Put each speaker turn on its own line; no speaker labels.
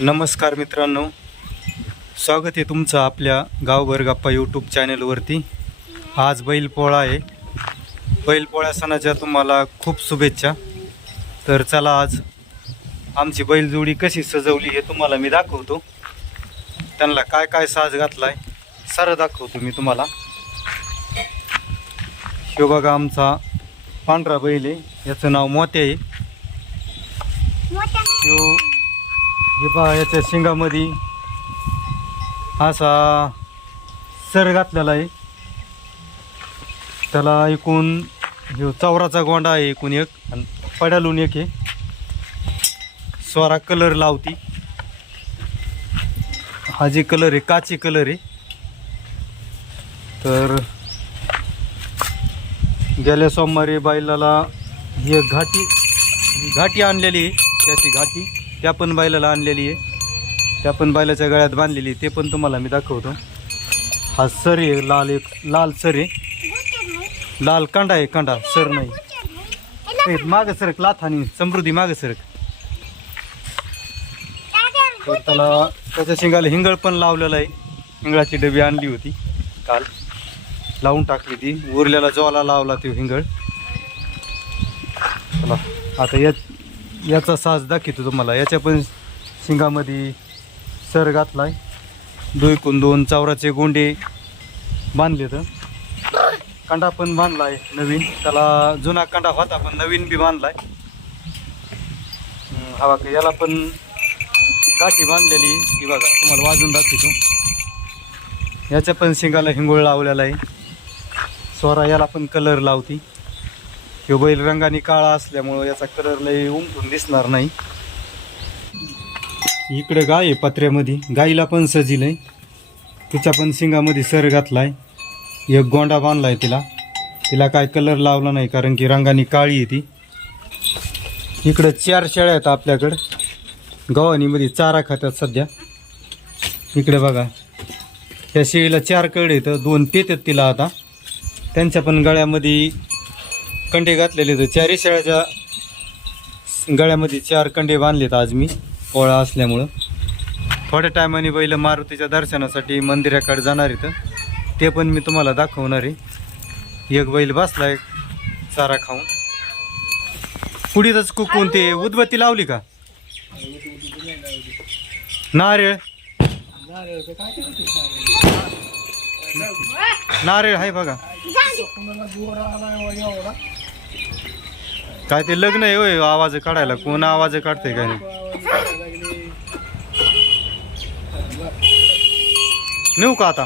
नमस्कार मित्रांनो. स्वागत आहे तुमचं आपल्या गावभर गप्पा यूट्यूब चॅनलवरती आज बैलपोळा आहे. बैलपोळ्या सणाच्या तुम्हाला खूप शुभेच्छा. तर चला आज आमची बैलजोडी कशी सजवली हे तुम्हाला मी दाखवतो. त्यांना काय काय साज घातला आहे सारं दाखवतो मी तुम्हाला. ह्यो बघा आमचा पांढरा बैल आहे. याचं नाव मोत्या आहे. हे पहा याच्या शेंगामध्ये असा सर घातलेला आहे. त्याला एकूण चौराचा गोंडा आहे एकूण एक आणि पड्यालून एक आहे. स्वरा कलर लावती. हा जे कलर आहे काची कलर आहे. तर गेल्या सोमवारी बैलाला हे एक घाटी घाटी आणलेली आहे त्याची घाटी. त्या पण बैलाला आणलेली आहे. त्या पण बैलाच्या गळ्यात बांधलेली आहे. ते पण तुम्हाला मी दाखवतो. हा सर आहे लाल एक लाल सर आहे. लाल कांडा आहे कांडा. सर नाही. माग मागं सरक लाथानी समृद्धी मागं सरक तर त्याला त्याच्या शिंगाला हिंगळ पण लावलेलं आहे. हिंगळाची डबी आणली होती काल. लावून टाकली ती. उरलेला ज्वाला लावला तो हिंगळ. चला आता या याचा साज दाखवतो तुम्हाला. याच्या पण शिंगामध्ये सर घातलाय. दोन दोन चावराचे गोंडे बांधले तर. कांडा पण बांधलाय नवीन. त्याला जुना कांडा होता पण नवीन बी बांधलाय. आहे हवा का याला पण गाठी बांधलेली की बघा तुम्हाला वाजून दाखवतो. याच्या पण शिंगाला हिंगोळ लावलेला आहे. स्वरा याला पण कलर लावती. हे बैल रंगाने काळा असल्यामुळं याचा कलर लय उमटून दिसणार नाही. इकडे गाय आहे पत्र्यामध्ये. गाईला पण सजिलंय. तिच्या पण शिंगामध्ये सर घातलाय. एक गोंडा बांधलाय तिला. तिला काय कलर लावला नाही कारण की रंगाने काळी आहे ती. इकडं चार शेळ्या आहेत आपल्याकडं. गव्हाणीमध्ये चारा खात्यात सध्या. इकडे बघा. त्या शेळीला चार कळ येतं दोन पेत तिला आता. त्यांच्या पण गळ्यामध्ये कंडे घातलेले तर चारही शेळ्याच्या गळ्यामध्ये चार कंडे बांधलेत आज मी पोळा असल्यामुळं. थोड्या टायमाने बैल मारुतीच्या दर्शनासाठी मंदिराकडे जाणार इथं ते पण मी तुम्हाला दाखवणार आहे. एक बैल बसलाय चारा खाऊन. पुढीतच कुकून ते उदबत्ती लावली का? नारळ. नारळ आहे बघा. काय ते लग्न आहे होय आवाज काढायला. कोण आवाज काढते काय नाही. नेऊ का आता?